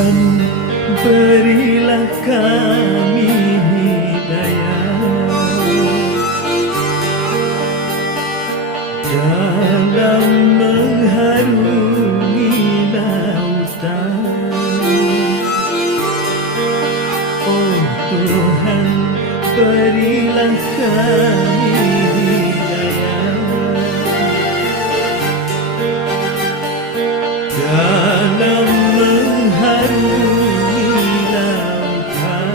Tuhan, berilah kami hidayah dalam mengharungi lautan. Oh Tuhan, berilah kami hidayah dalam mengharungi lautan.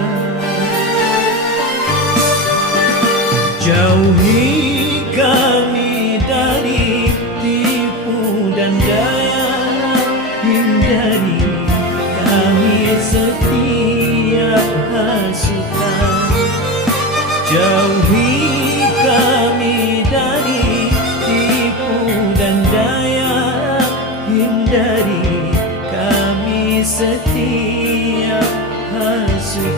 Jauhi kami dari tipu dan daya, hindari kami setiap hasutan. Jauhi kami dari tipu dan daya, hindari kami setiap hasutan.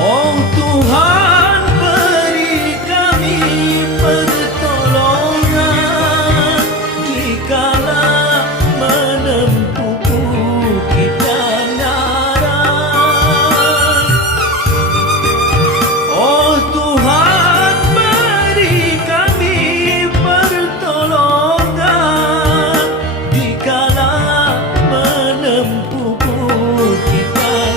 Oh Tuhan, beri kami pertolongan dikala menempuh bukit dan darat. Oh Tuhan, beri kami pertolongan dikala menempuh bukit dan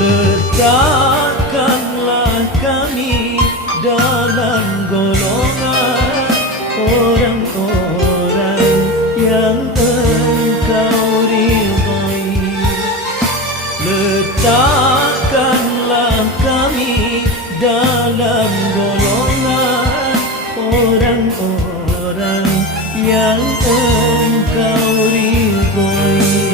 letakkanlah kami dalam golongan orang-orang yang Engkau ridhai. Letakkanlah kami dalam golongan orang-orang yang Engkau ridhai.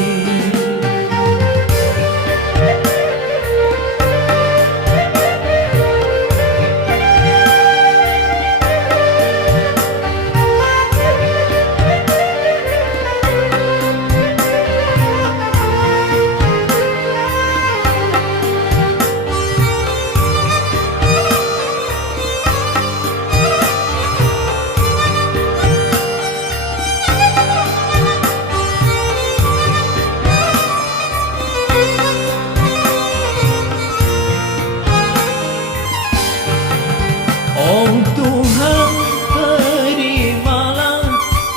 Oh Tuhan, terimalah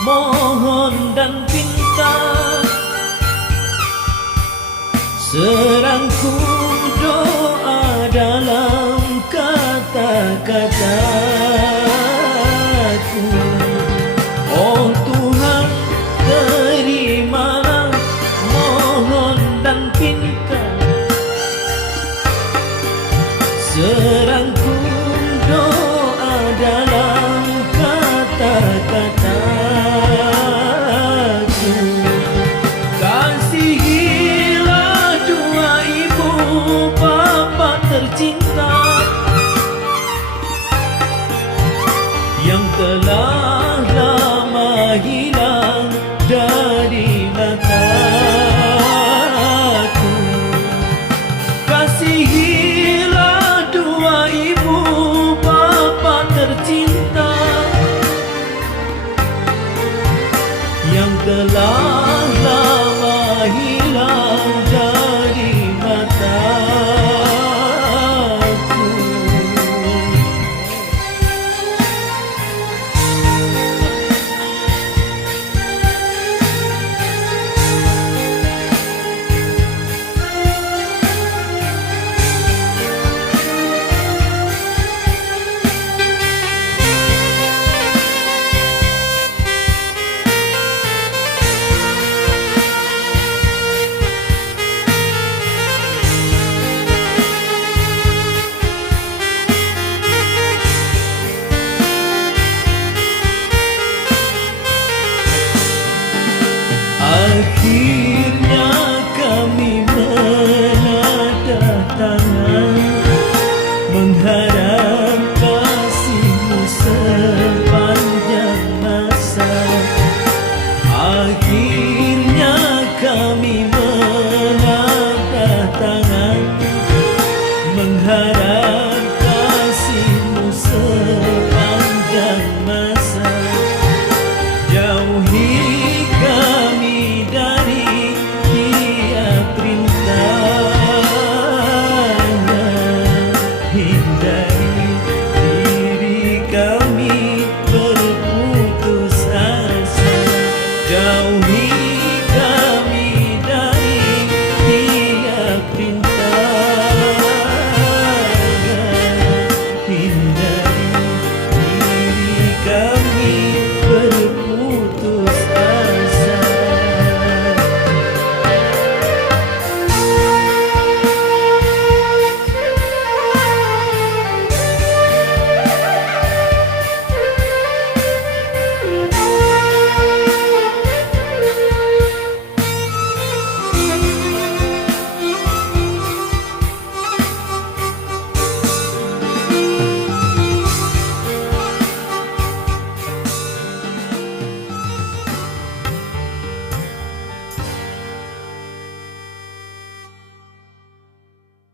mohon dan pinta, serangkum doa dalam kata-kataku. Oh Tuhan, terimalah mohon dan pinta, serangkum doa dalam kata-kataku. Kasihilah dua ibu bapa tercinta yang telah lama hilang dari mataku. Kasihilah dua ibu bapa tercinta yang telah lama hilang dari mataku. Akhirnya kami Akhirnya kami menadah tangan, mengharap kasih-Mu sepanjang masa. Jauhi kami dari tiap rintangan, hindari diri kami berputus asa. Jauhi